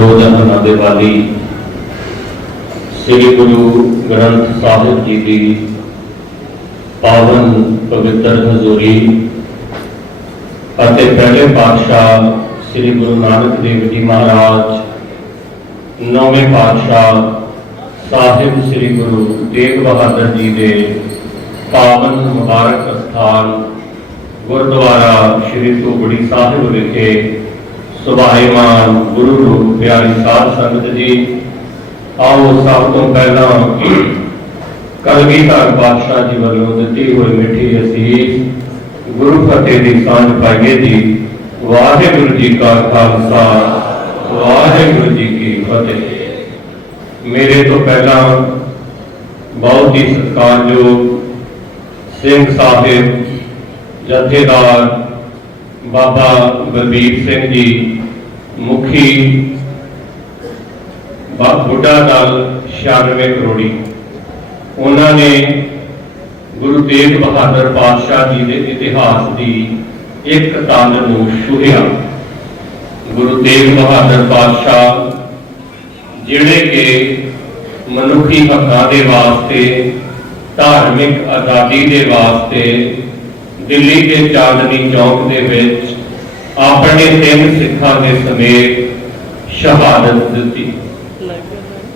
ਦੋ ਜਹਾਨਾਂ ਦੇ ਵਾਲੀ ਸ੍ਰੀ ਗੁਰੂ ਗ੍ਰੰਥ ਸਾਹਿਬ ਜੀ ਦੀ ਪਾਵਨ ਪਵਿੱਤਰ ਹਜ਼ੂਰੀ ਅਤੇ ਪਹਿਲੇ ਪਾਤਸ਼ਾਹ ਸ੍ਰੀ ਗੁਰੂ ਨਾਨਕ ਦੇਵ ਜੀ ਮਹਾਰਾਜ, ਨੌਵੇਂ ਪਾਤਸ਼ਾਹ ਸਾਹਿਬ ਸ੍ਰੀ ਗੁਰੂ ਤੇਗ ਬਹਾਦਰ ਜੀ ਦੇ ਪਾਵਨ ਮੁਬਾਰਕ ਸਥਾਨ ਗੁਰਦੁਆਰਾ ਸ੍ਰੀ ਧੂਬੜੀ ਸਾਹਿਬ ਵਿਖੇ ਸੁਭਾਏਮਾਨ ਗੁਰੂ ਰੂਪ ਪਿਆਰੀ ਸਾਧ ਸੰਗਤ ਜੀ, ਆਓ ਸਭ ਤੋਂ ਪਹਿਲਾਂ ਕਲਗੀਧਰ ਪਾਤਸ਼ਾਹ ਜੀ ਵੱਲੋਂ ਦਿੱਤੀ ਹੋਈ ਮਿੱਠੀ ਅਸੀਸ ਗੁਰੂ ਫਤਿਹ ਦੀ ਸਾਂਝ ਪਾਈਏ ਜੀ। ਵਾਹਿਗੁਰੂ ਜੀ ਕਾ ਖਾਲਸਾ, ਵਾਹਿਗੁਰੂ ਜੀ ਕੀ ਫਤਿਹ। ਮੇਰੇ ਤੋਂ ਪਹਿਲਾਂ ਬਹੁਤ ਹੀ ਸਤਿਕਾਰਯੋਗ ਸਿੰਘ ਸਾਹਿਬ, ਜਥੇਦਾਰ ਬਾਬਾ ਬਲਬੀਰ ਸਿੰਘ ਜੀ, ਮੁਖੀ ਬੁੱਢਾ ਦਲ 96 ਕਰੋੜੀ। ਉਹਨਾਂ ਨੇ ਗੁਰੂ ਤੇਗ ਬਹਾਦਰ ਪਾਤਸ਼ਾਹ ਜੀ ਦੇ ਇਤਿਹਾਸ ਦੀ ਇੱਕ ਤੰਦ ਨੂੰ ਛੂਹਿਆ। ਗੁਰੂ ਤੇਗ ਬਹਾਦਰ ਪਾਤਸ਼ਾਹ, ਜਿਹੜੇ ਕਿ ਮਨੁੱਖੀ ਹੱਕਾਂ ਦੇ ਵਾਸਤੇ, ਧਾਰਮਿਕ ਆਜ਼ਾਦੀ ਦੇ ਵਾਸਤੇ ਦਿੱਲੀ ਦੇ ਚਾਂਦਨੀ ਚੌਕ ਦੇ ਵਿੱਚ ਆਪਣੇ ਤਿੰਨ ਸਿੱਖਾਂ ਦੇ ਸਮੇਤ ਸ਼ਹਾਦਤ ਦਿੱਤੀ।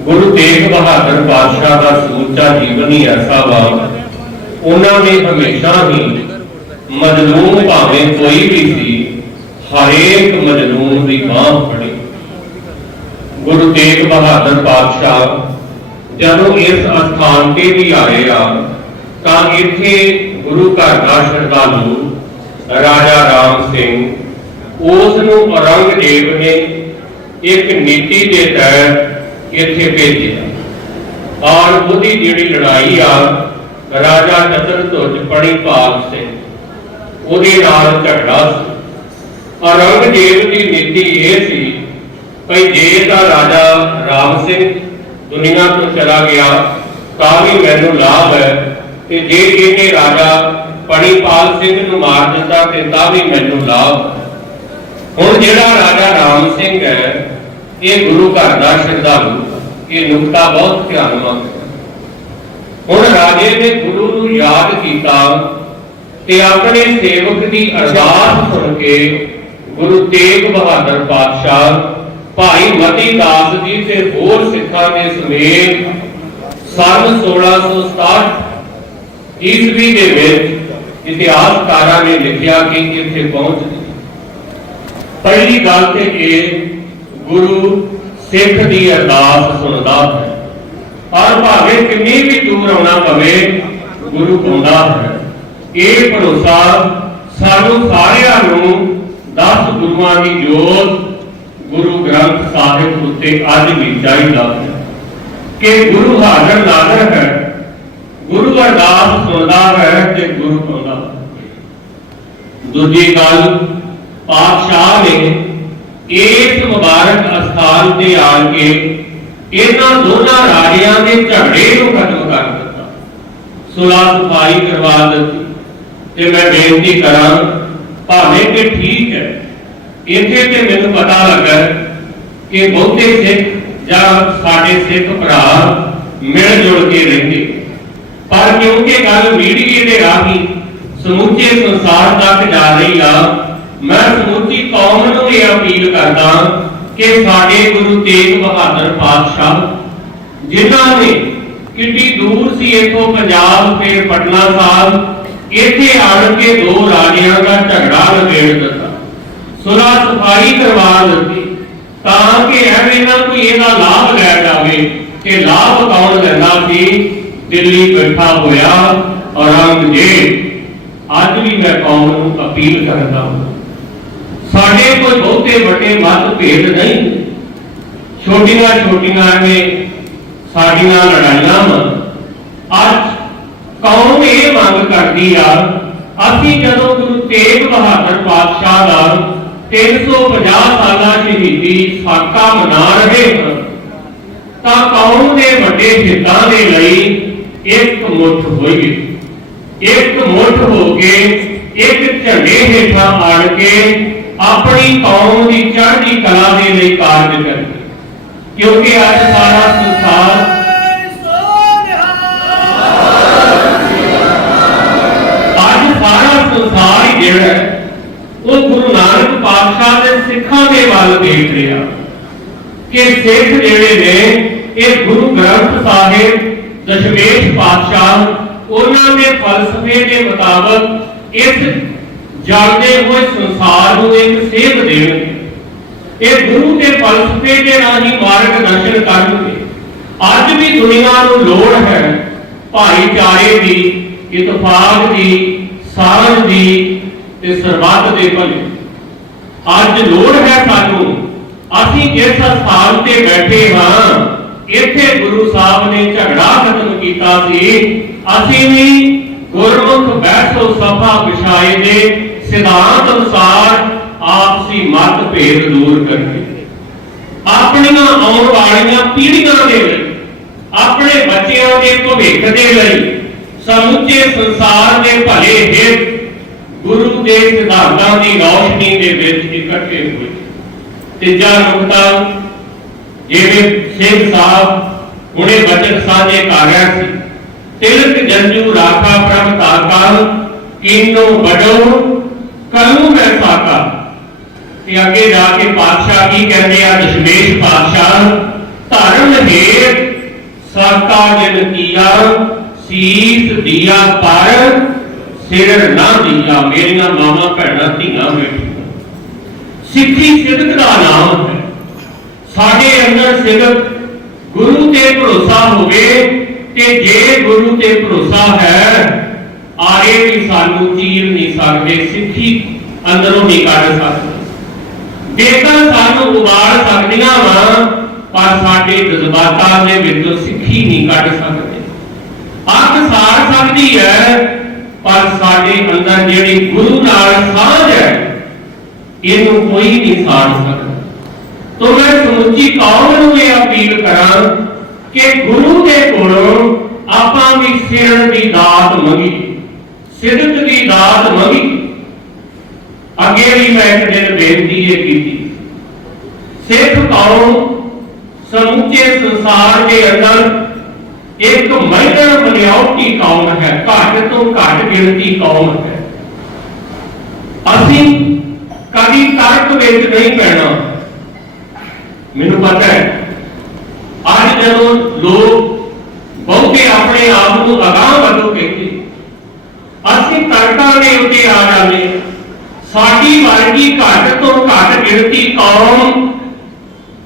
ਗੁਰੂ ਤੇਗ ਬਹਾਦਰ ਪਾਤਸ਼ਾਹ ਦਾ ਸਮੁੱਚਾ ਜੀਵਨ ਹੀ ਐਸਾ ਵਾ, ਉਹਨਾਂ ਨੇ ਹਮੇਸ਼ਾ ਹੀ ਮਜਲੂਮ ਭਾਵੇਂ ਕੋਈ ਵੀ ਸੀ, ਹਰੇਕ ਮਜਲੂਮ ਦੀ ਬਾਹ ਫੜੀ। ਗੁਰੂ ਤੇਗ ਬਹਾਦਰ ਪਾਤਸ਼ਾਹ ਜਦੋਂ ਇਸ ਅਸਥਾਨ ਤੇ ਵੀ ਆਏ ਆ, ਤਾਂ ਇੱਥੇ ਗੁਰੂ ਘਰ ਦਾ ਸ਼ਰਧਾਲੂ ਰਾਜਾ ਰਾਮ ਸਿੰਘ, ਉਸ ਨੂੰ ਔਰੰਗਜ਼ੇਬ ਨੇ ਇੱਕ ਨੀਤੀ ਦੇ ਤਹਿਤ ਇੱਥੇ ਭੇਜਿਆ। ਔਰ ਉਹਦੀ ਜਿਹੜੀ ਲੜਾਈ ਆ, ਰਾਜਾ ਚਤਰਧੁਜ ਪਣੀਪਾਲ ਸਿੰਘ, ਉਹਦੇ ਨਾਲ ਝਗੜਾ ਸੀ। ਔਰੰਗਜ਼ੇਬ ਦੀ ਨੀਤੀ ਇਹ ਸੀ, ਭਈ ਜੇ ਤਾਂ ਰਾਜਾ ਰਾਮ ਸਿੰਘ ਦੁਨੀਆ ਤੋਂ ਚਲਾ ਗਿਆ, ਤਾਂ ਵੀ ਮੈਨੂੰ ਲਾਭ ਹੈ। ਤੇ ਜੇ ਇਹਨੇ ਰਾਜਾ ਪਣੀਪਾਲ ਸਿੰਘ ਨੂੰ ਮਾਰ ਦਿੱਤਾ ਤੇ ਤਾਂ ਵੀ ਮੈਨੂੰ ਲਾਭ ਹੁਣ ਜਿਹੜਾ ਰਾਜਾ ਰਾਮ ਸਿੰਘ ਹੈ, ਇਹ ਗੁਰੂ ਘਰ ਦਾ ਸ਼ਰਧਾਲੂ, ਇਹ ਨੁਕਤਾ ਬਹੁਤ ਧਿਆਨ ਮੰਗ ਹੁਣ ਰਾਜੇ ਨੇ ਗੁਰੂ ਨੂੰ ਯਾਦ ਕੀਤਾ ਤੇ ਆਪਣੇ ਸੇਵਕ ਦੀ ਅਰਦਾਸ ਸੁਣ ਕੇ ਗੁਰੂ ਤੇਗ ਬਹਾਦਰ ਪਾਤਸ਼ਾਹ, ਭਾਈ ਮਤੀ ਦਾਸ ਜੀ ਤੇ ਹੋਰ ਸਿੱਖਾਂ ਦੇ ਸਮੇਤ ਸੰਨ 1667 ਈਸਵੀ ਦੇ ਵਿੱਚ ਇਤਿਹਾਸਕਾਰਾਂ ਨੇ ਲਿਖਿਆ ਕਿ ਇੱਥੇ ਪਹੁੰਚ ਪਹਿਲੀ ਗੱਲ ਤੇ ਇਹ ਗੁਰੂ ਸਿੱਖ ਦੀ ਅਰਦਾਸ ਸੁਣਦਾ ਹੈ। ਔਰ ਭਾਵੇਂ ਕਿੰਨੀ ਵੀ ਦੂਰ ਆਉਣਾ ਪਵੇ, ਗੁਰੂ ਆਉਂਦਾ ਹੈ। ਇਹ ਭਰੋਸਾ ਸਾਨੂੰ ਸਾਰਿਆਂ ਨੂੰ 10 ਗੁਰੂਆਂ ਦੀ ਜੋਤ ਗੁਰੂ ਗ੍ਰੰਥ ਸਾਹਿਬ ਉੱਤੇ ਅੱਜ ਵੀ ਚਾਹੀਦਾ ਹੈ ਕਿ ਗੁਰੂ ਹਾਜ਼ਰ ਨਾਜ਼ਰ ਹੈ। ਗੁਰੂ ਅਰਦਾਸ ਸੁਣਦਾ ਹੈ ਤੇ ਗੁਰੂ ਆਉਂਦਾ ਦੂਜੀ ਗੱਲ, ਪਾਤਸ਼ਾਹ ਨੇ ਇਸ ਮੁਬਾਰਕ ਅਸਥਾਨ ਤੇ ਆਣ ਕੇ ਇਹਨਾਂ ਦੋਨਾਂ ਰਾਜਿਆਂ ਦੇ ਝਗੜੇ ਨੂੰ ਖਤਮ ਕਰ ਦਿੱਤਾ। ਸੁਲਾਹ ਸਫ਼ਾਈ ਕਰਵਾ ਦਿੱਤੀ ਤੇ ਮੈਂ ਬੇਨਤੀ ਕਰਾਂ, ਭਾਵੇਂ ਕਿ ਠੀਕ ਹੈ, ਇੱਥੇ ਤੇ ਮੈਨੂੰ ਪਤਾ ਲੱਗਾ ਕਿ ਬਹੁਤੇ ਸਿੱਖ ਜਾਂ ਸਾਡੇ ਸਿੱਖ ਭਰਾ ਮਿਲ ਜੁਲ ਕੇ ਰਹਿੰਦੇ। ਪਰ ਕਿਉਂਕਿ ਗੱਲ ਮੀਡੀਆ ਦੇ ਰਾਹੀਂ ਸਮੁੱਚੇ ਸੰਸਾਰ ਤੱਕ ਜਾ ਰਹੀ ਆ, ਮੈਂ ਸਮੁੱਚੀ ਕੌਮ ਨੂੰ ਇਹ ਅਪੀਲ ਕਰਦਾ ਕਿ ਸਾਡੇ ਗੁਰੂ ਤੇਗ ਬਹਾਦਰ ਪਾਤਸ਼ਾਹ, ਜਿਨ੍ਹਾਂ ਨੇ ਕਿੰਨੀ ਦੂਰ ਸੀ ਇਥੋਂ ਪੰਜਾਬ ਫਿਰ ਪਟਨਾ ਸਾਹਿਬ, ਇੱਥੇ ਆਣ ਕੇ ਦੋ ਰਾਜਿਆਂ ਦਾ ਝਗੜਾ ਲਪੇੜ ਦਿੱਤਾ, ਸੁਲਾ ਸਫ਼ਾਈ ਕਰਵਾ ਦਿੱਤੀ, ਤਾਂ ਕਿ ਐਵੇਂ ਨਾ ਕੋਈ ਇਹਦਾ ਲਾਭ ਲੈ ਜਾਵੇ ਕਿ ਲਾਭ ਕੌਣ ਲੈਂਦਾ ਸੀ? ਦਿੱਲੀ ਬੈਠਾ ਹੋਇਆ ਔਰੰਗਜ਼ੇਬ ਅੱਜ ਵੀ ਮੈਂ ਕੌਮ ਨੂੰ ਅਪੀਲ ਕਰਦਾ ਹਾਂ। ਸਾਡੇ ਕੋਈ ਬਹੁਤੇ ਵੱਡੇ ਮਤ ਭੇਦ ਨਹੀਂ। ਛੋਟੀਆਂ ਛੋਟੀਆਂ ਨੇ ਸਾਡੀਆਂ ਲੜਾਈਆਂ ਵਾ। ਅੱਜ ਕੌਮ ਇਹ ਮੰਗ ਕਰਦੀ ਆ, ਅਸੀਂ ਜਦੋਂ ਗੁਰੂ ਤੇਗ ਬਹਾਦਰ ਪਾਤਸ਼ਾਹ ਦਾ 350 ਸਾਲਾ ਸ਼ਹੀਦੀ ਸਾਕਾ ਮਨਾ ਰਹੇ ਹਾਂ, ਤਾਂ ਕੌਮ ਦੇ ਵੱਡੇ ਹਿੱਤਾਂ ਦੇ ਲਈ ਇੱਕ ਮੁੱਠ ਹੋਈਏ। ਇੱਕ ਮੁੱਠ ਹੋ ਕੇ ਇੱਕ ਝੰਡੇ ਹੇਠਾਂ ਆਣ ਕੇ ਆਪਣੀ ਕੌਮ ਦੀ ਚੜ੍ਹਦੀ ਕਲਾ ਦੇ ਲਈ ਕਾਰਜ ਕਰੀਏ। ਕਿਉਂਕਿ ਅੱਜ ਸਾਰਾ ਸੰਸਾਰ ਸੰਸਾਰ ਜਿਹੜਾ ਉਹ ਗੁਰੂ ਨਾਨਕ ਪਾਤਸ਼ਾਹ ਦੇ ਸਿੱਖਾਂ ਦੇ ਵੱਲ ਦੇਖ ਰਿਹਾ। ਕਿ ਸਿੱਖ ਜਿਹੜੇ ਨੇ, ਇਹ ਗੁਰੂ ਗ੍ਰੰਥ ਸਾਹਿਬ ਦਸ਼ਮੇਸ਼ ਪਾਤਸ਼ਾਹ ਉਹਨਾਂ ਦੇ ਫਲਸਫੇ ਦੇ ਮੁਤਾਬਕ ਇਸ ਜਲਦੇ ਹੋਏ ਸੰਸਾਰ ਨੂੰ ਇੱਕ ਸੇਧ ਦੇਣਗੇ ਇਹ ਗੁਰੂ ਦੇ ਫਲਸਫੇ ਦੇ ਰਾਹੀਂ ਮਾਰਗ ਦਰਸ਼ਨ ਕਰਨਗੇ। ਅੱਜ ਵੀ ਦੁਨੀਆ ਨੂੰ ਲੋੜ ਹੈ ਭਾਈਚਾਰੇ ਦੀ ਇਤਫਾਕ ਦੀ, ਸਾਂਝ ਦੀ ਤੇ ਸਰਬੱਤ ਦੇ ਭਲੇ। ਅੱਜ ਲੋੜ ਹੈ ਸਾਨੂੰ, ਅਸੀਂ ਇਸ ਸਥਾਨ ਤੇ ਬੈਠੇ ਹਾਂ ਇੱਥੇ ਗੁਰੂ ਸਾਹਿਬ ਨੇ ਝਗੜਾ ਖਤਮ ਕੀਤਾ ਸੀ। ਅਸੀਂ ਵੀ ਗੁਰਮੁਖ ਬੈਠੋ ਸਭਾ ਵਿਛਾਏ ਦੇ ਸਿਧਾਂਤ ਅਨੁਸਾਰ ਆਪਸੀ ਮਤ ਦੂਰ ਕਰਕੇ ਆਪਣੀਆਂ ਆਉਣ ਵਾਲੀਆਂ ਪੀੜ੍ਹੀਆਂ ਦੇ ਲਈ, ਆਪਣੇ ਬੱਚਿਆਂ ਦੇ ਭਵਿੱਖ ਦੇ ਲਈ, ਸਮੁੱਚੇ ਸੰਸਾਰ ਦੇ ਭਲੇ ਹਿੱਤ ਗੁਰੂ ਦੇ ਸਿਧਾਂਤਾਂ ਦੀ ਰੌਸ਼ਨੀ ਦੇ ਵਿੱਚ ਇਕੱਠੇ ਹੋਏ। ਤੀਜਾ ਨੁਕਤਾ ਜਿਵੇਂ ਸਿੰਘ ਸਾਹਿਬ ਹੁਣੇ ਬਚਨ ਸਾਂਝੇ ਕਰ ਸੀ, ਤਿਲਕ ਜੰਜੂ ਰਾਖਾ ਪ੍ਰਭ ਤਾਕਾ ਕੀਨੋ ਬਡੋ ਕਲੂ ਮੈਂ ਸਾਕਾ। ਤੇ ਅੱਗੇ ਜਾ ਕੇ ਪਾਤਸ਼ਾਹ ਕੀ ਕਹਿੰਦੇ ਆ, ਦਸ਼ਮੇਸ਼ ਪਾਤਸ਼ਾਹ, ਧਰਮ ਹੇਤ ਸਾਕਾ ਜਨ ਕੀਆ, ਸੀਸ ਦੀਆ ਪਰ, ਸਿਰ ਨਾ ਦੀਆ, ਮੇਰੀਆਂ ਮਾਵਾਂ, ਭੈਣਾਂ, ਧੀਆਂ ਬੈਠੀਆਂ। ਸਿੱਖੀ ਸਿੱਧਕ ਦਾ ਨਾਮ ਸਾਡੇ ਅੰਦਰ ਸਿਰਫ ਗੁਰੂ ਤੇ ਭਰੋਸਾ ਹੋਵੇ ਤੇ ਜੇ ਗੁਰੂ ਤੇ ਭਰੋਸਾ ਹੈ, ਆਰੇ ਵੀ ਸਾਨੂੰ ਚੀਰ ਨਹੀਂ ਸਕਦੇ, ਸਿੱਖੀ ਅੰਦਰੋਂ ਨਹੀਂ ਕੱਢ ਸਕਦੇ। ਬੇਕਾਂ ਸਾਨੂੰ ਉਬਾਲ ਸਕਦੀਆਂ ਵਾ, ਪਰ ਸਾਡੇ ਜਜ਼ਬਾਤਾਂ ਦੇ ਵਿੱਚੋਂ ਸਿੱਖੀ ਨਹੀਂ ਕੱਢ ਸਕਦੇ। ਅੱਖ ਸਾੜ ਸਕਦੀ ਹੈ, ਪਰ ਸਾਡੇ ਅੰਦਰ ਜਿਹੜੀ ਗੁਰੂ ਨਾਲ ਸਾਂਝ ਹੈ, ਇਹਨੂੰ ਕੋਈ ਨਹੀਂ ਸਾੜ ਸਕਦਾ ਤੋ ਮੈਂ ਸਮੁੱਚੀ ਕੌਮ ਨੂੰ ਇਹ ਅਪੀਲ ਕਰਾਂ ਕਿ ਗੁਰੂ ਦੇ ਕੋਲੋਂ ਆਪਾਂ ਵੀ ਸਿਰਨ ਦੀ ਦਾਤ ਮੰਗੀ ਸਿੱਧਕ ਦੀ ਦਾਤ ਮੰਗੀ। ਅੱਗੇ ਵੀ ਮੈਂ ਇੱਕ ਦਿਨ ਬੇਨਤੀ ਇਹ ਕੀਤੀ, ਸਿੱਖ ਕੌਮ ਸਮੁੱਚੇ ਸੰਸਾਰ ਦੇ ਅੰਦਰ ਇੱਕ ਮਹਿਲਾ ਮਨਿਆਉਟੀ ਕੌਮ ਹੈ, ਘੱਟ ਤੋਂ ਘੱਟ ਗਿਣਤੀ ਕੌਮ ਹੈ। ਅਸੀਂ ਕਦੀ ਤਰਕ ਵਿੱਚ ਨਹੀਂ ਪੈਣਾ। ਮੈਨੂੰ ਪਤਾ ਹੈ। ਅੱਜ ਜਦੋਂ ਲੋਕ ਬਹੁਤੇ ਆਪਣੇ ਆਪ ਨੂੰ ਅਗਾਹ ਵੱਲੋਂ ਕਹਿੰਦੇ ਅਸੀਂ ਤਰਕਾਂ ਦੇ ਉੱਤੇ ਆ ਜਾਂਦੇ ਸਾਡੀ ਵਰਗੀ ਘੱਟ ਤੋਂ ਘੱਟ ਗਿਣਤੀ ਕੌਮ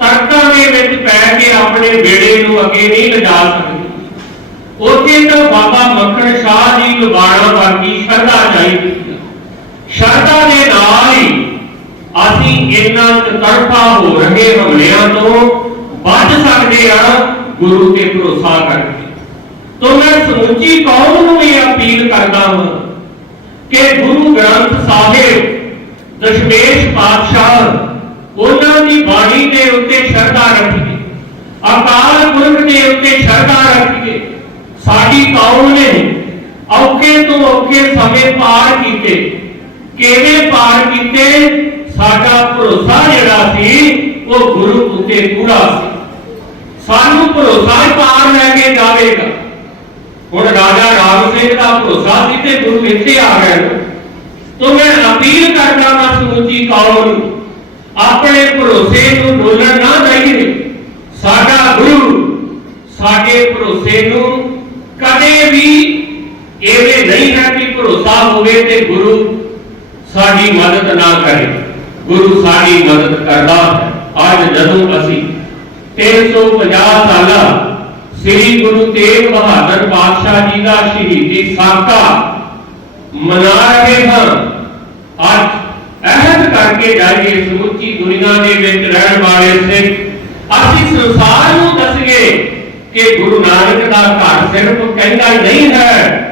ਤਰਕਾਂ ਦੇ ਵਿੱਚ ਪੈ ਕੇ ਆਪਣੇ ਬੇੜੇ ਨੂੰ ਅੱਗੇ ਨਹੀਂ ਲਿਜਾ ਸਕਦੀ। ਉੱਥੇ ਤਾਂ ਬਾਬਾ ਮੱਖਣ ਸ਼ਾਹ ਜੀ ਲੁਬਾਣਾ ਵਰਗੀ ਸ਼ਰਧਾ ਚਾਹੀਦੀ ਸ਼ਰਧਾ ਦੇ ਨਾਲ ਹੀ ਅਸੀਂ ਇਹਨਾਂ ਤਰਫਾ ਹੋ ਰਹੇ ਹਮਲਿਆਂ ਤੋਂ ਬਚ ਸਕਦੇ ਹਾਂ ਗੁਰੂ ਤੇ ਭਰੋਸਾ ਕਰਕੇ। ਤੋਂ ਮੈਂ ਸਮੁੱਚੀ ਕੌਮ ਨੂੰ ਇਹ ਅਪੀਲ ਕਰਦਾ ਹਾਂ ਕਿ ਗੁਰੂ ਗ੍ਰੰਥ ਸਾਹਿਬ, ਦਸ਼ਮੇਸ਼ ਪਾਤਸ਼ਾਹ, ਉਹਨਾਂ ਦੀ ਬਾਣੀ ਦੇ ਉੱਤੇ ਸ਼ਰਧਾ ਰੱਖੀਏ, ਅਕਾਲ ਪੁਰਖ ਦੇ ਉੱਤੇ ਸ਼ਰਧਾ ਰੱਖੀਏ। ਸਾਡੀ ਕੌਮ ਨੇ ਔਖੇ ਤੋਂ ਔਖੇ ਸਮੇਂ ਪਾਰ ਕੀਤੇ, ਕਿਵੇਂ ਪਾਰ ਕੀਤੇ? ਸਾਡਾ ਭਰੋਸਾ ਜਿਹੜਾ ਸੀ ਉਹ ਗੁਰੂ ਉੱਤੇ ਪੂਰਾ ਸੀ ਸਾਨੂੰ ਭਰੋਸਾ ਹੀ ਪਾਰ ਲੈ ਕੇ ਜਾਵੇਗਾ ਹੁਣ ਰਾਜਾ ਰਾਮ ਸਿੰਘ ਦਾ ਭਰੋਸਾ ਸੀ ਤੇ ਗੁਰੂ ਇੱਥੇ ਆ ਗਏ ਨੇ। ਤੋ ਮੈਂ ਅਪੀਲ ਕਰਦਾ ਹਾਂ ਸਮੁੱਚੀ ਕੌਮ ਨੂੰ ਆਪਣੇ ਭਰੋਸੇ ਨੂੰ ਡੋਲਣ ਨਾ ਦਈਏ ਸਾਡਾ ਗੁਰੂ ਸਾਡੇ ਭਰੋਸੇ ਨੂੰ ਕਦੇ ਵੀ ਇਹਦੇ ਨਹੀਂ ਹੈ ਕਿ ਭਰੋਸਾ ਹੋਵੇ ਤੇ ਗੁਰੂ ਸਾਡੀ ਮਦਦ ਨਾ ਕਰੇ ਗੁਰੂ ਸਾਡੀ ਮਦਦ ਕਰਦਾ ਅੱਜ ਜਦੋਂ ਅਸੀਂ 350 ਸਾਲਾ ਸ੍ਰੀ ਗੁਰੂ ਤੇਗ ਬਹਾਦਰ ਪਾਤਸ਼ਾਹ ਜੀ ਦਾ ਸ਼ਹੀਦੀ ਸਾਕਾ ਮਨਾ ਰਹੇ ਹਾਂ, ਅੱਜ ਅਹਿਦ ਕਰਕੇ ਜਾਈਏ ਸਮੁੱਚੀ ਦੁਨੀਆ ਦੇ ਵਿੱਚ ਰਹਿਣ ਵਾਲੇ ਸਿੱਖ। ਅਸੀਂ ਸੰਸਾਰ ਨੂੰ ਦੱਸੀਏ ਕਿ ਗੁਰੂ ਨਾਨਕ ਦਾ ਘਰ ਸਿਰਫ ਕਹਿੰਦਾ ਨਹੀਂ ਹੈ।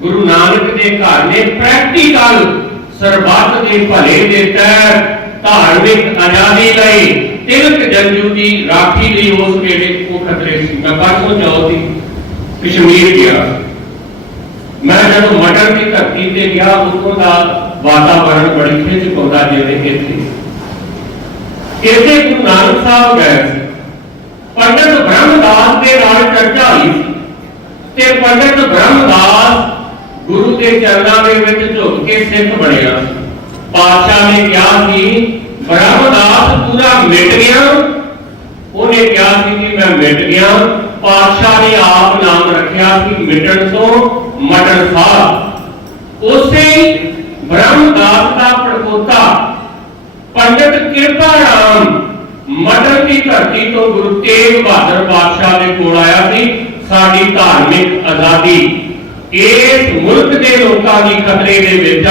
ਗੁਰੂ ਨਾਨਕ ਦੇ ਘਰ ਨੇ ਪ੍ਰੈਕਟੀਕਲ ਸਰਬੱਤ ਦੇ ਭਲੇ ਦੇ ਤਹਿਤ ਧਾਰਮਿਕ ਆਜ਼ਾਦੀ ਲਈ ਤਿਲਕ ਜੰਜੂ ਦੀ ਰਾਖੀ ਲਈ ਉਸ ਵੇਲੇ ਉਹ ਖਤਰੇ ਸੀ। ਮੈਂ ਪਰਸੋਂ ਚੌਥੀ ਕਸ਼ਮੀਰ ਗਿਆ। ਮੈਂ ਜਦੋਂ ਮਟਰ ਦੀ ਧਰਤੀ ਤੇ ਗਿਆ ਉਦੋਂ ਦਾ ਵਾਤਾਵਰਣ ਬੜੀ ਖਿੱਚ ਪਾਉਂਦਾ ਜਿਵੇਂ ਇੱਥੇ। ਇੱਥੇ ਗੁਰੂ ਨਾਨਕ ਸਾਹਿਬ ਗਏ ਪੰਡਤ ਬ੍ਰਹਮਦਾਸ ਦੇ ਨਾਲ ਚਰਚਾ ਹੋਈ ਤੇ ਪੰਡਤ ਬ੍ਰਹਮਦਾਸ ਗੁਰੂ ਦੇ ਚਰਨਾਂ ਦੇ ਵਿੱਚ ਝੁਕ ਕੇ ਸਿੱਖ ਬਣਿਆ ਪਾਤਸ਼ਾਹ ਨੇ ਕਿਹਾ ਸੀ, ਬ੍ਰਹਮਦਾਸ ਪੂਰਾ ਮਿਟ ਗਿਆ। ਉਹਨੇ ਕਿਹਾ ਸੀ ਕਿ ਮੈਂ ਮਿਟ ਗਿਆ। ਪਾਤਸ਼ਾਹ ਨੇ ਆਪ ਨਾਮ ਰੱਖਿਆ ਸੀ ਮਿਟਣ ਤੋਂ ਮਟਣ ਸਾਹਿਬ ਉਸੇ ਬ੍ਰਹਮਦਾਸ ਦਾ ਪੜਪੋਤਾ ਪੰਡਿਤ ਕਿਰਪਾ ਰਾਮ ਮਟਰ ਦੀ ਧਰਤੀ ਤੋਂ ਗੁਰੂ ਤੇਗ ਬਹਾਦਰ ਪਾਤਸ਼ਾਹ ਦੇ ਕੋਲ ਆਇਆ ਸੀ, ਸਾਡੀ ਧਾਰਮਿਕ ਆਜ਼ਾਦੀ। ਇਸ ਮੁਲਕ ਦੇ ਲੋਕਾਂ ਦੀ ਖਤਰੇ ਦੇ ਵਿੱਚ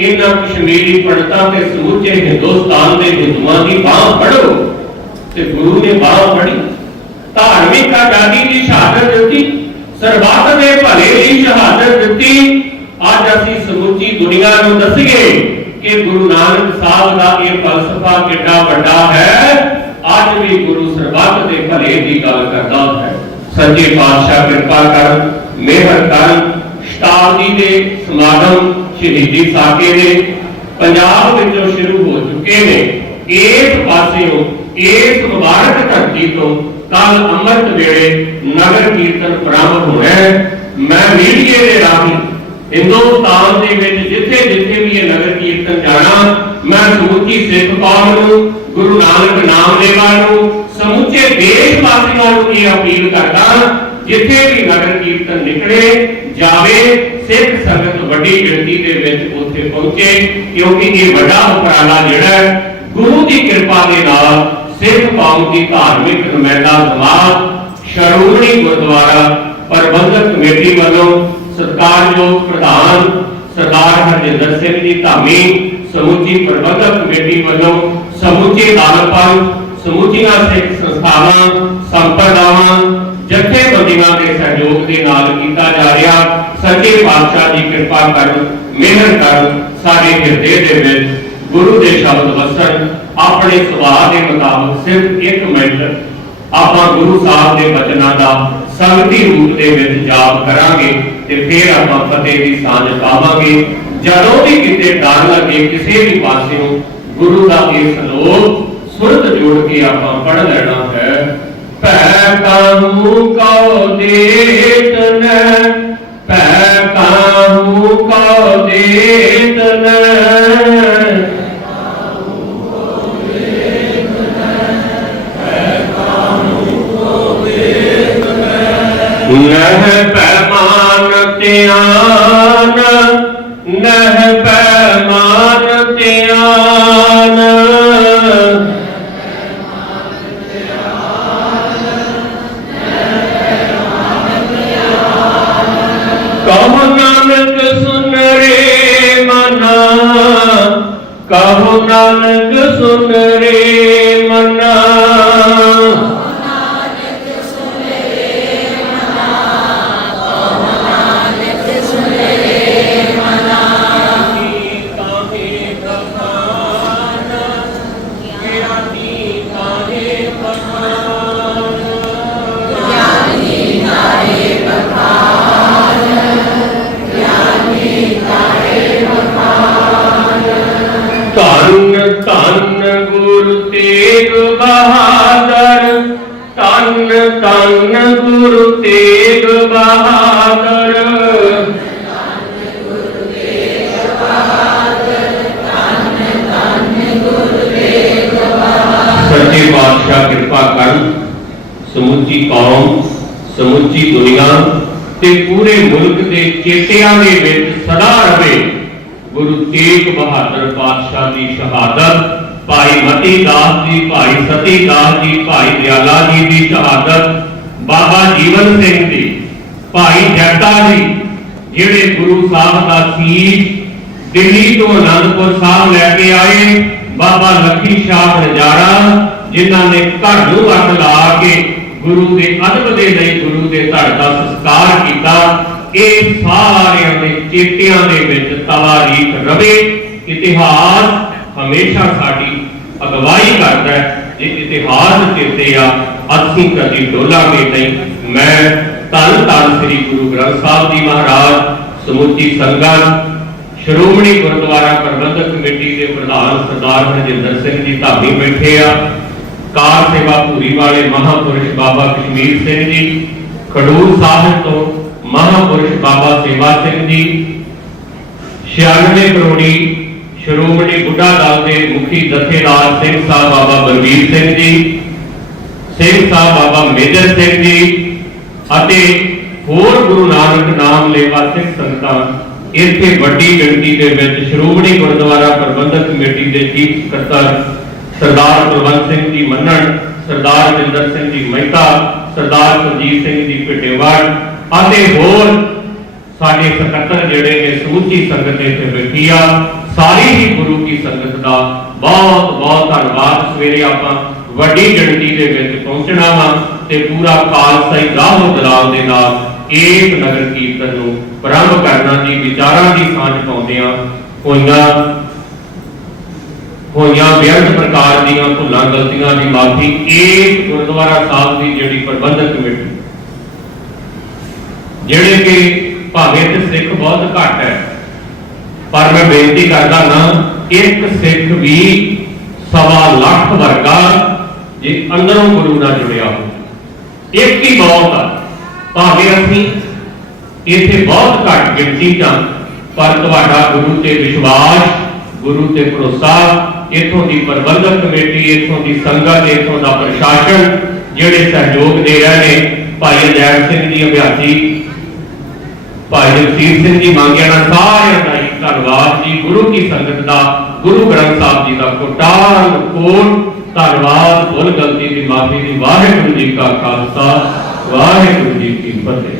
ਇਹਨਾਂ ਕਸ਼ਮੀਰੀ ਪੰਡਤਾਂ ਤੇ ਸਮੁੱਚੇ ਹਿੰਦੁਸਤਾਨ ਦੇ ਹਿੰਦੂਆਂ ਦੀ ਬਾਹ ਫੜੋ ਤੇ ਗੁਰੂ ਨੇ ਬਾਹ ਫੜੀ। ਧਾਰਮਿਕ ਆਜ਼ਾਦੀ ਦੀ ਸ਼ਹਾਦਤ ਦਿੱਤੀ, ਸਰਬੱਤ ਦੇ ਭਲੇ ਦੀ ਸ਼ਹਾਦਤ ਦਿੱਤੀ। ਅੱਜ ਅਸੀਂ ਸਮੁੱਚੀ ਦੁਨੀਆ ਨੂੰ ਦੱਸੀਏ ਕਿ ਗੁਰੂ ਨਾਨਕ ਸਾਹਿਬ ਦਾ ਇਹ ਫਲਸਫਾ ਕਿੰਨਾ ਵੱਡਾ ਹੈ। ਅੱਜ ਵੀ ਗੁਰੂ ਸਰਬੱਤ ਦੇ ਭਲੇ ਦੀ ਗੱਲ ਕਰਦਾ ਹੈ। ਸੱਚੇ ਪਾਤਸ਼ਾਹ ਕਿਰਪਾ ਕਰ ਮਿਹਰ ਕਰਨ ਸ਼ਤਾਬਦੀ ਦੇ ਸਮਾਗਮ ਸ਼ਹੀਦੀ ਸਾਕੇ ਦੇ ਪੰਜਾਬ ਵਿੱਚੋਂ ਸ਼ੁਰੂ ਹੋ ਚੁੱਕੇ ਨੇ। ਇਸ ਪਾਸਿਓਂ, ਇਸ ਮੁਬਾਰਕ ਧਰਤੀ ਤੋਂ ਕੱਲ ਅੰਮ੍ਰਿਤ ਵੇਲੇ ਨਗਰ ਕੀਰਤਨ ਪ੍ਰਾਰੰਭ ਹੋਣਾ ਹੈ। ਮੈਂ ਮੀਡੀਏ ਦੇ ਰਾਹੀਂ ਹਿੰਦੁਸਤਾਨ ਦੇ ਵਿੱਚ ਜਿੱਥੇ ਜਿੱਥੇ ਵੀ ਇਹ ਨਗਰ ਕੀਰਤਨ ਜਾਣਾ, ਮੈਂ ਸਮੁੱਚੀ ਸਿੱਖ ਕੌਮ ਨੂੰ, ਗੁਰੂ ਨਾਨਕ ਨਾਮ ਲੈਵਾ ਨੂੰ, ਸਮੁੱਚੇ ਦੇਸ਼ ਵਾਸੀਆਂ ਨੂੰ ਇਹ ਅਪੀਲ ਕਰਦਾ ਜਿੱਥੇ ਵੀ ਨਗਰ ਕੀਰਤਨ ਨਿਕਲੇ, ਜਾਵੇ ਸਿੱਖ ਸੰਗਤ ਵੱਡੀ ਗਿਣਤੀ ਦੇ ਵਿੱਚ ਉੱਥੇ ਪਹੁੰਚੇ, ਕਿਉਂਕਿ ਇਹ ਵੱਡਾ ਉਪਰਾਲਾ ਜਿਹੜਾ ਗੁਰੂ ਦੀ ਕਿਰਪਾ ਦੇ ਨਾਲ ਸਿੱਖ ਕੌਮ ਦੀ ਧਾਰਮਿਕ ਨੁਮਾਇੰਦਾ ਸਮਾਜ ਸ਼੍ਰੋਮਣੀ ਗੁਰਦੁਆਰਾ ਪ੍ਰਬੰਧਕ ਕਮੇਟੀ ਵੱਲੋਂ ਸਤਿਕਾਰਯੋਗ ਪ੍ਰਧਾਨ ਸਰਦਾਰ ਹਰਜਿੰਦਰ ਸਿੰਘ ਜੀ ਧਾਮੀ, ਸਮੁੱਚੀ ਪ੍ਰਬੰਧਕ ਕਮੇਟੀ ਵੱਲੋਂ ਸਮੁੱਚੇ ਆਲਪਨ ਸਮੁੱਚੀਆਂ ਸਿੱਖ ਸੰਸਥਾਵਾਂ, ਸੰਪਰਦਾਵਾਂ ਜਥੇਬੰਦੀਆਂ ਦੇ ਸਹਿਯੋਗ ਦੇ ਨਾਲ ਕੀਤਾ ਜਾ ਰਿਹਾ। ਸੱਚੇ ਪਾਤਸ਼ਾਹ ਦੀ ਕਿਰਪਾ ਕਰਨ ਮਿਹਰ ਕਰਨ ਸਾਡੇ ਹਿਰਦੇ ਦੇ ਵਿੱਚ ਗੁਰੂ ਦੇ ਸ਼ਬਦ ਵਸਣ। ਆਪਣੇ ਸੁਭਾਅ ਦੇ ਮੁਤਾਬਕ ਸਿਰਫ 1 ਮਿੰਟ ਆਪਾਂ ਗੁਰੂ ਸਾਹਿਬ ਦੇ ਬਚਨਾਂ ਦਾ ਸੰਗਤੀ ਰੂਪ ਦੇ ਵਿੱਚ ਜਾਪ ਕਰਾਂਗੇ ਤੇ ਫਿਰ ਆਪਾਂ ਫਤਿਹ ਦੀ ਸਾਂਝ ਪਾਵਾਂਗੇ। ਜਦੋਂ ਵੀ ਕਿਤੇ ਡਰ ਲੱਗੇ ਕਿਸੇ ਵੀ ਪਾਸੇ ਨੂੰ ਗੁਰੂ ਦਾ ਇਹ ਸਲੋਕ ਸੁਰਤ ਜੋੜ ਕੇ ਆਪਾਂ ਪੜ੍ਹ ਲੈਣਾ ਭੈ ਕਾਮੂ ਕਉ ਦੇਤ ਨ ਭੈ ਕਾਮੂ ਕਉ ਦੇਤ ਕਹੋ ਨਾਨਕ ਸੁਨ ਰੇ। ਧੰਨ ਧੰਨ ਗੁਰੂ ਤੇਗ ਬਹਾਦਰ। ਧੰਨ ਧੰਨ ਗੁਰੂ ਤੇਗ ਬਹਾਦਰ। ਸੱਚੇ ਪਾਤਸ਼ਾਹ ਕਿਰਪਾ ਕਰਨ ਸਮੁੱਚੀ ਕੌਮ, ਸਮੁੱਚੀ ਦੁਨੀਆ ਤੇ ਪੂਰੇ ਮੁਲਕ ਦੇ ਚੇਤਿਆਂ ਦੇ ਵਿੱਚ ਸਦਾ ਰਹੇ। ਗੁਰੂ ਤੇਗ ਬਹਾਦਰ ਪਾਤਸ਼ਾਹ ਦੀ ਸ਼ਹਾਦਤ, ਭਾਈ ਮਤੀ ਦਾਸ ਜੀ, ਭਾਈ ਸਤੀ ਦਾਸ ਜੀ, ਭਾਈ ਦਿਆਲਾ ਜੀ ਦੀ ਸ਼ਹਾਦਤ, ਬਾਬਾ ਜੀਵਨ ਸਿੰਘ ਜੀ, ਭਾਈ ਜੱਟਾ ਜੀ, ਜਿਹੜੇ ਗੁਰੂ ਸਾਹਿਬ ਦਾ ਸੀਸ ਦਿੱਲੀ ਤੋਂ ਅਨੰਦਪੁਰ ਸਾਹਿਬ ਲੈ ਕੇ ਆਏ, ਬਾਬਾ ਲੱਖੀ ਸ਼ਾਹ ਹਜ਼ਾਰਾ, ਜਿਨ੍ਹਾਂ ਨੇ ਘਰ ਨੂੰ ਅੱਗ ਲਾ ਕੇ ਗੁਰੂ ਦੇ ਅਦਬ ਦੇ ਲਈ ਗੁਰੂ ਦੇ ਧੜ ਦਾ ਸੰਸਕਾਰ ਕੀਤਾ ਇਹ ਸਾਰਿਆਂ ਦੇ ਚੇਤਿਆਂ ਦੇ ਵਿੱਚ ਤਵਾਰੀਖ ਰਵੇ। ਇਤਿਹਾਸ ਹਮੇਸ਼ਾ ਸਾਡੀ ਅਗਵਾਈ ਕਰਦਾ ਹੈ। ਜੇ ਇਤਿਹਾਸ ਚੇਤੇ ਆ, ਅਸੀਂ ਕਦੀ ਡੋਲਾਂਗੇ ਨਹੀਂ। ਮੈਂ ਧੰਨ ਧੰਨ ਸ੍ਰੀ ਗੁਰੂ ਗ੍ਰੰਥ ਸਾਹਿਬ ਜੀ ਮਹਾਰਾਜ, ਸਮੁੱਚੀ ਸੰਗਤ, ਸ਼੍ਰੋਮਣੀ ਗੁਰਦੁਆਰਾ ਪ੍ਰਬੰਧਕ ਕਮੇਟੀ ਦੇ ਪ੍ਰਧਾਨ ਸਰਦਾਰ ਹਰਜਿੰਦਰ ਸਿੰਘ ਜੀ ਧਾਮੀ ਬੈਠੇ ਆ। ਕਾਰ ਸੇਵਾ ਪੂਰੀ ਵਾਲੇ ਮਹਾਪੁਰਸ਼ ਬਾਬਾ ਕਸ਼ਮੀਰ ਸਿੰਘ ਜੀ, ਖਡੂਰ ਸਾਹਿਬ ਤੋਂ ਮਹਾਪੁਰਸ਼ ਬਾਬਾ ਸੇਵਾ ਸਿੰਘ ਜੀ 96 ਕਰੋੜੀ ਸ਼੍ਰੋਮਣੀ ਬੁੱਢਾ ਦਲ ਦੇ ਮੁਖੀ ਜਥੇਦਾਰ ਸਿੰਘ ਸਾਹਿਬ ਬਾਬਾ ਬਲਵੀਰ ਸਿੰਘ ਜੀ ਸਿੰਘ ਸਾਹਿਬ ਬਾਬਾ ਮੇਜਰ ਸਿੰਘ ਜੀ ਅਤੇ ਹੋਰ ਗੁਰੂ ਨਾਨਕ ਨਾਮ ਲੇਵਾ ਸਿੱਖ ਸੰਗਤਾਂ ਇੱਥੇ ਵੱਡੀ ਗਿਣਤੀ ਦੇ ਵਿੱਚ ਸ਼੍ਰੋਮਣੀ ਗੁਰਦੁਆਰਾ ਪ੍ਰਬੰਧਕ ਕਮੇਟੀ ਦੇ ਚੀਫ ਸਕੱਤਰ ਸਰਦਾਰ ਕੁਲਵੰਤ ਸਿੰਘ ਜੀ ਮੰਨਣ, ਸਰਦਾਰ ਜਿੰਦਰ ਸਿੰਘ ਜੀ ਮਹਿਤਾ, ਸਰਦਾਰ ਸੁਰਜੀਤ ਸਿੰਘ ਜੀ ਪਿੱਟੇਵਾਲ ਅਤੇ ਹੋਰ ਸਾਡੇ ਸਕੱਤਰ ਜਿਹੜੇ ਨੇ ਸਮੁੱਚੀ ਸੰਗਤ ਇੱਥੇ ਬੈਠੀ ਆ, ਸਾਰੀ ਹੀ ਗੁਰੂ ਕੀ ਸੰਗਤ ਦਾ ਬਹੁਤ ਬਹੁਤ ਧੰਨਵਾਦ। ਸਵੇਰੇ ਆਪਾਂ ਵੱਡੀ ਗਿਣਤੀ ਦੇ ਵਿੱਚ ਪਹੁੰਚਣਾ ਵਾ ਤੇ ਪੂਰਾ ਖਾਲਸਾਈ ਰਾਹੋ ਦਲਾਲ ਦੇ ਨਾਲ ਏਕ ਨਗਰ ਕੀਰਤਨ ਨੂੰ ਪ੍ਰਾਰੰਭ ਕਰਨਾ ਦੀ ਵਿਚਾਰਾਂ ਦੀ ਸਾਂਝ ਪਾਉਂਦੇ ਪਾਉਂਦਿਆਂ ਹੋਈਆਂ ਹੋਈਆਂ ਬੇਅੰਤ ਪ੍ਰਕਾਰ ਦੀਆਂ ਭੁੱਲਾਂ, ਗਲਤੀਆਂ ਦੀ ਮਾਫੀ ਏਕ ਗੁਰਦੁਆਰਾ ਸਾਹਿਬ ਦੀ ਜਿਹੜੀ ਪ੍ਰਬੰਧਕ ਕਮੇਟੀ ਜਿਹੜੇ ਕਿ ਭਾਵੇਂ ਤੇ ਸਿੱਖ ਬਹੁਤ ਘੱਟ ਹੈ ਪਰ ਮੈਂ ਬੇਨਤੀ ਕਰਦਾ ਨਾ ਇੱਕ ਸਿੱਖ ਵੀ ਸਵਾ ਲੱਖ ਵਰਗਾ ਜੇ ਅੰਦਰੋਂ ਗੁਰੂ ਨਾਲ ਜੁੜਿਆ ਹੋ ਇੱਕ ਹੀ ਬਹੁਤ ਆ। ਭਾਵੇਂ ਅਸੀਂ ਇੱਥੇ ਬਹੁਤ ਘੱਟ ਗਿਣਤੀ ਚ ਹਾਂ, ਪਰ ਤੁਹਾਡਾ ਗੁਰੂ ਤੇ ਵਿਸ਼ਵਾਸ ਗੁਰੂ ਤੇ ਭਰੋਸਾ ਇਥੋਂ ਦੀ ਪ੍ਰਬੰਧਕ ਕਮੇਟੀ ਇਥੋਂ ਦੀ ਸੰਗਤ ਇਥੋਂ ਦਾ ਪ੍ਰਸ਼ਾਸਨ ਜਿਹੜੇ ਸਹਿਯੋਗ ਦੇ ਰਹੇ ਨੇ ਭਾਈ ਅਜੈਬ ਸਿੰਘ ਜੀ ਅਭਿਆਸੀ ਭਾਈ ਜਗਸੀਰ ਸਿੰਘ ਜੀ ਮੰਗਿਆਣਾ ਸਾਰਿਆਂ ਦਾ ਹੀ ਧੰਨਵਾਦ ਜੀ, ਗੁਰੂ ਕੀ ਸੰਗਤ ਦਾ, ਗੁਰੂ ਗ੍ਰੰਥ ਸਾਹਿਬ ਜੀ ਦਾ ਕੋਟਾਨ ਕੋਟ। ਧੰਨਵਾਦ ਭੁੱਲ ਗਲਤੀ ਦੀ ਮਾਫੀ ਦੀ ਵਾਹਿਗੁਰੂ ਜੀ ਕਾ ਖਾਲਸਾ, ਵਾਹਿਗੁਰੂ ਜੀ ਕੀ ਫਤਿਹ।